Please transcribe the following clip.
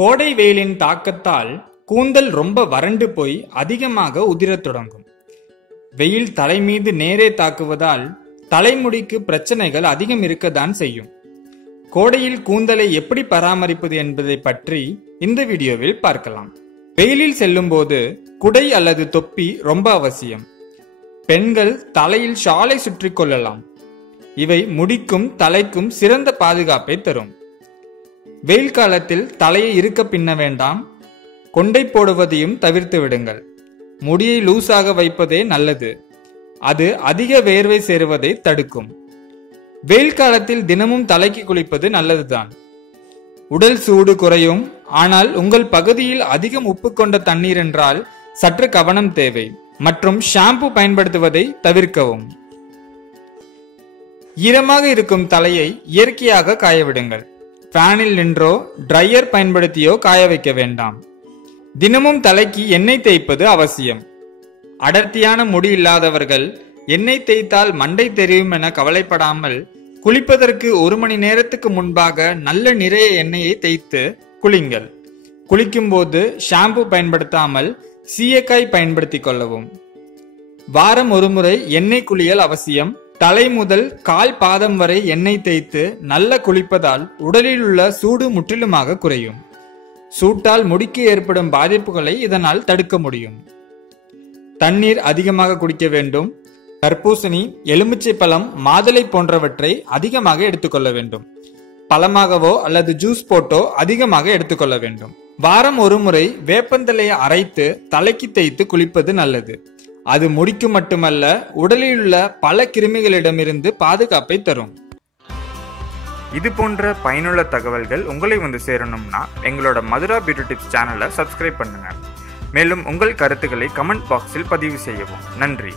கோடை வெயிலின் தாக்கத்தால் கூந்தல் ரொம்ப வறண்டு போய் அதிகமாக உதிரத் தொடங்கும். வெயில் தலை மீது நேரே தாக்குவதால் தலைமுடிக்கு பிரச்சனைகள் அதிகம் இருக்கத்தான் செய்யும். கோடையில் கூந்தலை எப்படி பராமரிப்பது என்பதை பற்றி இந்த வீடியோவில் பார்க்கலாம். வெயிலில் செல்லும் போது குடை அல்லது தொப்பி ரொம்ப அவசியம். பெண்கள் தலையில் ஷாலை சுற்றி கொள்ளலாம். இவை முடிக்கும் தலைக்கும் சிறந்த பாதுகாப்பை தரும். வெயில் காலத்தில் தலையை இருக்க பின்ன வேண்டாம். கொண்டை போடுவதையும் தவிர்த்து விடுங்கள். முடியை லூசாக வைப்பதே நல்லது. அது அதிக வேர்வை சேருவதை தடுக்கும். வெயில் காலத்தில் தினமும் தலைக்கு குளிப்பது நல்லதுதான். உடல் சூடு குறையும். ஆனால் உங்கள் பகுதியில் அதிகம் உப்பு கொண்ட தண்ணீர் என்றால் சற்று கவனம் தேவை. மற்றும் ஷாம்பு பயன்படுத்துவதை தவிர்க்கவும். ஈரமாக இருக்கும் தலையை இயற்கையாக காயவிடுங்கள். ஃபேனில் நின்றோ ட்ரையர் பயன்படுத்தியோ காய வைக்க வேண்டாம். தினமும் தலைக்கு எண்ணெய் தேய்ப்பது அவசியம். அடர்த்தியான முடி இல்லாதவர்கள் எண்ணெய் தேய்த்தால் மண்டை தெரியும் என கவலைப்படாமல் குளிப்பதற்கு 1 மணி நேரத்துக்கு முன்பாக நல்ல நிறைய எண்ணெயை தேய்த்து குளிங்கள். குளிக்கும் போது ஷாம்பு பயன்படுத்தாமல் சீயக்காய் பயன்படுத்திக் கொள்ளவும். வாரம் ஒரு முறை எண்ணெய் குளியல் அவசியம். தலை முதல் கால் பாதம் வரை எண்ணெய் தேய்த்து நல்ல குளிப்பதால் உடலில் உள்ள சூடு முற்றிலுமாக குறையும். சூட்டால் முடிக்கு ஏற்படும் பாதிப்புகளை இதனால் தடுக்க முடியும். தண்ணீர் அதிகமாக குடிக்க வேண்டும். தர்பூசணி, எலுமிச்சை பழம், மாதுளை போன்றவற்றை அதிகமாக எடுத்துக்கொள்ள வேண்டும். பழமாகவோ அல்லது ஜூஸ் போட்டோ அதிகமாக எடுத்துக்கொள்ள வேண்டும். வாரம் ஒரு முறை வேப்பந்தலையை அரைத்து தலைக்கு தேய்த்து குளிப்பது நல்லது. அது முடிக்கு மட்டுமல்ல, உடலில் உள்ள பல கிருமிகளிடமிருந்து பாதுகாப்பை தரும். இது போன்ற பயனுள்ள தகவல்கள் உங்களை வந்து சேரணும்னா எங்களோட மதுரா பியூட்டி டிப்ஸ் சேனலை சப்ஸ்கிரைப் பண்ணுங்க. மேலும் உங்கள் கருத்துக்களை கமெண்ட் பாக்ஸில் பதிவு செய்யவும். நன்றி.